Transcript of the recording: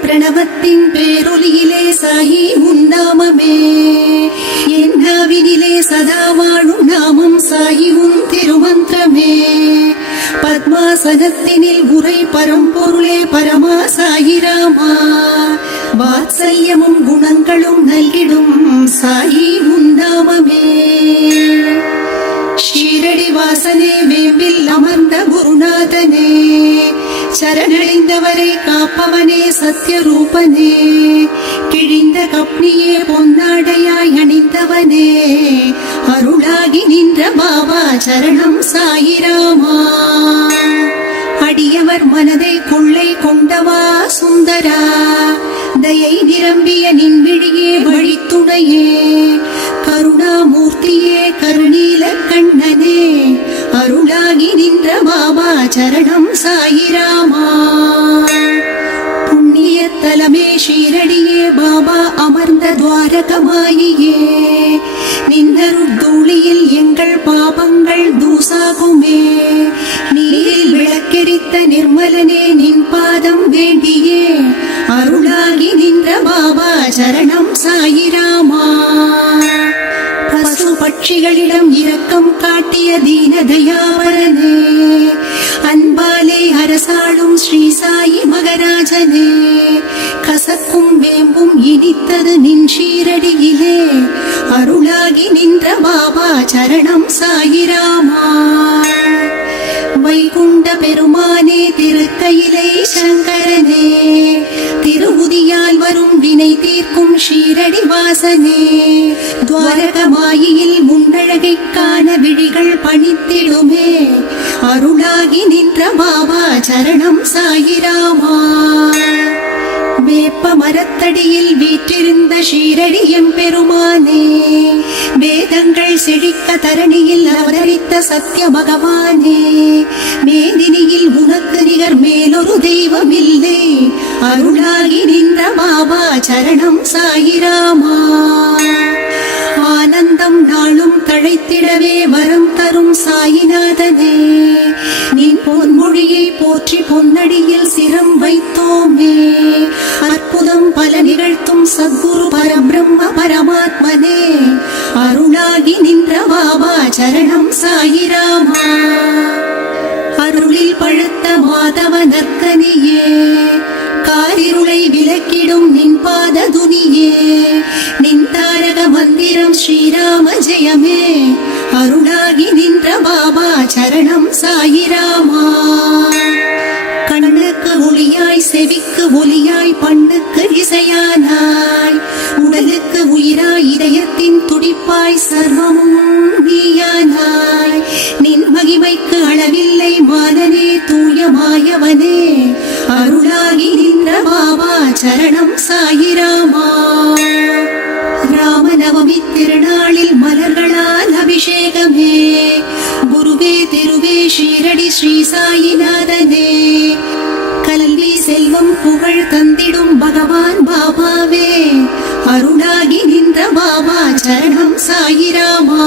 பிரணவத்தின் பேரொலியிலே சாயி உன்னாமமே என்னாவினிலே சதா வாழும் நாமம் சாயி உன் திருமந்திரமே பத்மாசனத்தினில் உரை பரம்பொருளே பரமா சாயிராமா வாத்சல்யமும் குணங்களும் நல்கிடும் சாயி உன்னாமமே ஷீரடி வாசனே வேம்பில் அமர்ந்த குருநாதனே சரணடைந்தவரை காப்பவனே சத்யரூபனே கிழிந்த கப்னியே பொன்னாடையாய் அணிந்தவனே அருளாகி நின்ற பாபா சரணம் சாயிராமா அடியவர் மனதை கொள்ளை கொண்டவா சுந்தரா தயை நிரம்பிய நின்விழியே வழித்துணையே கருணாமூர்த்தியே கருணீல கண்ணனே அருளாகி நின்ற பாபா சரணம் சாயிராமா புண்ணிய தலமே ஷீரடியே பாபா அமர்ந்த துவாரகமாயியே நின்னருத்தூளியில் எங்கள் பாபங்கள் தூசாகுமே நீரில் விளக்கெரித்த நிர்மலனே நின் பாதம் வேண்டியே அருளாகி நின்ற பாபா சரணம் சாயிராமா பசு பட்சிகளிடம் இரக்கம் காட்டிய தீனதயாவரனே அன்பாலே அரசாளும் ஸ்ரீ சாயி மகராஜனே கசக்கும் வேம்பும் இனித்தது நின் ஷீரடியிலே அருளாகி நின்ற பாபா சரணம் சாயிராமா வைகுண்ட பெருமானே திருக்கையிலை சங்கரனே திருவுதியால் வரும் வினை தீர்க்கும் ஷீரடி வாசனே துவாரகமாயில் முன்னழகை காண விழிகள் பணித்திடுமே அருளாகி நின்ற பாபா சரணம் சாயிராமா வேப்ப மரத்தடியில் வீற்றிருந்த ஷீரடி எம்பெருமானே வேதங்கள் செழிக்க தரணியில் அவதரித்த சத்ய பகவானே மேதினியில் உனக்கு நிகர் மேலொரு தெய்வமில்லை அருளாகி நின்ற பாபா சரணம் சாயிராமா ஆனந்தம் நாளும் தழைத்திடவே வரம் தரும் சாயிநாதனே நின் பொன்மொழியை போற்றி பொன்னடியில் சிரம் வைத்தோமே அற்புதம் பல நிகழ்த்தும் சத்குரு பரபிரம்ம பரமாத்மனே அருளாகி நின்ற பாபா சரணம் சாயிராமா அருளில் பழுத்த மாதவ நற்கனியே காரிருளை விலக்கிடும் நின் பாத துனியே நின் தாரக மந்திரம் ஸ்ரீராம ஜெயமே அருளாகி நின்ற பாபா சரணம் சாயிராமா கண்ணுக்கு ஒளியாய் செவிக்கு ஒலியாய் பண்ணுக்கு இசையானாய் உடலுக்கு உயிராய் இதயத்தின் துடிப்பாய் சர்வமும் நீயானாய் நின் மகிமைக்கு அளவில்லை மானனே தூய மாயவனே அருளாகி நின்ற பாபா சரணம் சாயிராமா ராமநவமி திருநாளில் மலர்களால் அபிஷேகமே குருவே திருவே ஷீரடி ஸ்ரீ சாயிநாதனே கல்வி செல்வம் புகழ் தந்திடும் பகவான் பாபாவே அருளாகி நின்ற பாபா சரணம் சாயிராமா